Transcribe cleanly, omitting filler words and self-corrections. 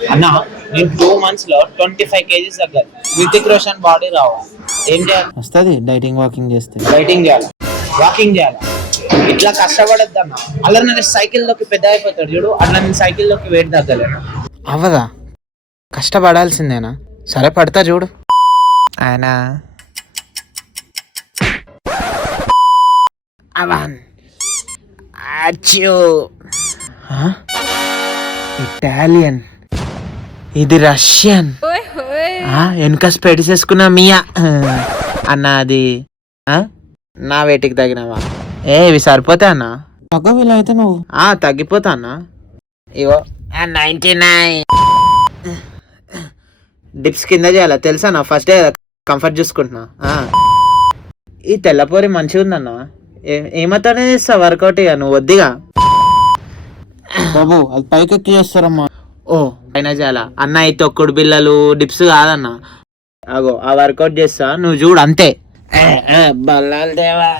అన్న నేను 2 months లో 25 kgs తగ్గాలి. హృతిక్ రోషన్ బాడీ రావాలి. ఏం చేయాలి? వస్తుంది డైటింగ్ వాకింగ్ చేస్తే. డైటింగ్ చేయాలి, వాకింగ్ చేయాలి. ఇట్లా కష్టపడద్దు అన్న. అలా నేను సైకిల్లోకి పెద్ద అయిపోతాడు చూడు, అట్లా నేను సైకిల్లోకి వెయిట్ తగ్గలేను. అవ్వదా? కష్టపడాల్సిందేనా? సరే పడతా చూడు. ఆయన ఇటాలియన్, ఇది రష్యన్. వెనక స్పెడ్స్ వేసుకున్నా మియా అన్న. అది నా వేటికి తగినవా? ఇవి సరిపోతా అన్న. తగ్గ వీళ్ళు అయితే నువ్వు తగ్గిపోతా అన్న. ఇగో 99 డిప్స్ కింద చేయాలా తెలుసా? నా ఫస్ట్ కంఫర్ట్ చూసుకుంటున్నా. ఈ తెల్లపూరి మంచిగా ఉందన్న. ఏమతానే చేస్తా వర్కౌట్. ఇక నువ్వు వద్దిగా బాబు, అది పైకెక్కి చేస్తారమ్మా. ఓ పైన చేయాలా అన్న? ఈ తొక్కుడు బిల్లలు డిప్స్ కాదన్న. అగో ఆ వర్కౌట్ చేస్తా, నువ్వు చూడు అంతే. బల్లాలు దేవా.